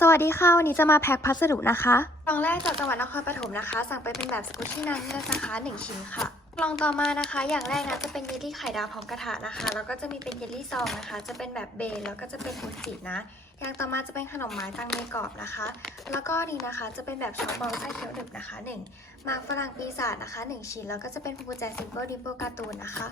สวัสดีค่ะ วันนี้จะมาแพ็คพัสดุนะคะกล่องแรกจากจังหวัดนครปฐมนะคะ สั่งไปเป็นแบบสกุชชี่นางเงือกนะคะ 1 ชิ้นค่ะกล่องต่อมานะคะ อย่างแรกนะจะเป็นเยลลี่ไข่ดาวพร้อมกระทะนะคะ แล้วก็จะมีเป็นเยลลี่ซองนะคะ จะเป็นแบบเบนแล้วก็จะเป็นอุจินะ อย่างต่อมาจะเป็นขนมไม้ตังเมกรอบนะคะ แล้วก็นี่นะคะจะเป็นแบบช็อกบอลไส้เขียวดึบนะคะ1มากฝรั่งปีศาจนะคะ 1 ชิ้น แล้วก็จะเป็นพวงกุญแจซิมเปิลดิมเปิลการ์ตูนนะคะ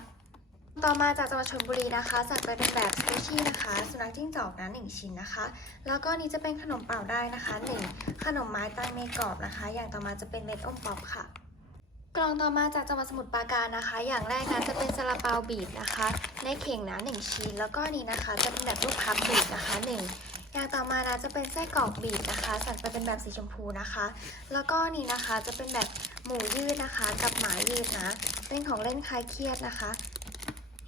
ต่อมาจากจังหวัดชลบุรีนะคะสั่งไปเป็นแบบสเปชี่นะคะ สุนัขจิ้งจอกนะหนึ่งชิ้นนะคะ แล้วก็นี้จะเป็นขนมเป่าได้นะคะหนึ่งขนมไม้ตังเมกรอบนะคะ อย่างต่อมาจะเป็นเม็ดอมป๊อปค่ะ กล่องต่อมาจากจังหวัดสมุทรปราการนะคะ อย่างแรกนะจะเป็นซาลาเปาบีบนะคะ ในเข่งนะหนึ่งชิ้น แล้วก็นี่นะคะจะเป็นแบบลูกพับบีบนะคะหนึ่งอย่างต่อมานะจะเป็นไส้กรอกบีบนะคะสั่งไปเป็นแบบสีชมพูนะคะ แล้วก็นี่นะคะจะเป็นแบบหมูยืดนะคะ กับหมายืดนะเป็นของเล่นคลายเครียดนะคะ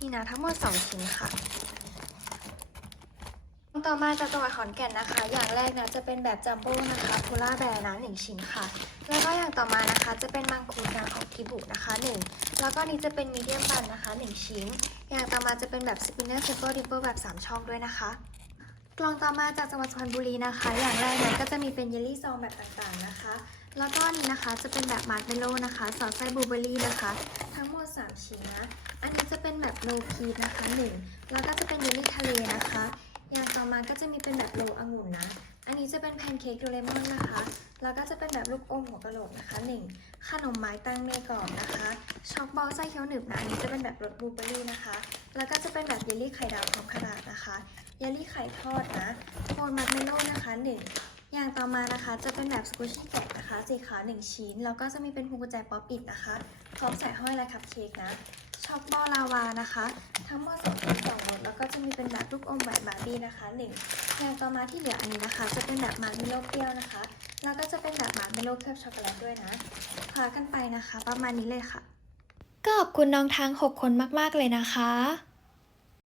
นี่นะทั้งหมด 2 ชิ้นค่ะ ต่อมาจากจังหวัดขอนแก่นนะคะ อย่างแรกนะจะเป็นแบบจัมโบ้นะคะคูล่าแบร์นะหนึ่งชิ้นค่ะ แล้วก็อย่างต่อมานะคะจะเป็นมังคุดนะของกิบุนะคะหนึ่งแล้วก็นี้จะเป็นมีเดียมบันนะคะหนึ่งชิ้น อย่างต่อมาจะเป็นแบบสปินเนอร์เซเปิลดิปเปิลแบบสามช่องด้วยนะคะกล่องต่อมาจากจังหวัดสุพรรณบุรีนะคะ อย่างแรกนี่ยก็จะมีเป็นเยลลี่ซองแบบต่างๆนะคะ แล้วก็นี่นะคะจะเป็นแบบมาร์ชเมลโล่นะคะ สอดไส้บลูเบอร์รี่นะคะ 3 ชิ้นนะ อันนี้จะเป็นแบบโลพีนะคะ1แล้วก็จะเป็นเยลลี่ทะเลนะคะ อย่างต่อมาก็จะมีเป็นแบบโลองุ่นนะ อันนี้จะเป็นแพนเค้กโดเรมอนนะคะ แล้วก็จะเป็นแบบลูกอมหัวกะโหลกนะคะ1ขนมไม้ตั้งเมกรอบนะคะช็อกบอลไส้เคี้ยวหนึบนะ อันนี้จะเป็นแบบรสบลูเบอร์รี่นะคะ แล้วก็จะเป็นแบบเยลลี่ไข่ดาวพร้อมขนาดนะคะ เยลลี่ไข่ทอดนะโคนมัดเมลโล่นะคะ1 อย่างต่อมานะคะจะเป็นแบบสกูชี่แกะนะคะสีขาวหนึ่งชิ้น แล้วก็จะมีเป็นพวงกุญแจป๊อปอิดนะคะพร้อมใส่ห้อยและคัพเค้กนะช็อกบอลาวานะคะ ทั้งหมดสองชิ้นสองรสแล้วก็จะมีเป็นแบบลูกอมแบบบาร์บี้นะคะหนึ่งอย่างต่อมาที่เหลืออันนี้นะคะ จะเป็นแบบมาร์เมลโลเปรี้ยวนะคะ แล้วก็จะเป็นแบบมาร์เมลโลเคลือบช็อกโกแลตด้วยนะพากันไปนะคะ ประมาณนี้เลยค่ะ ก็ขอบคุณน้องทั้ง 6 คนมาก ๆ เลยนะคะ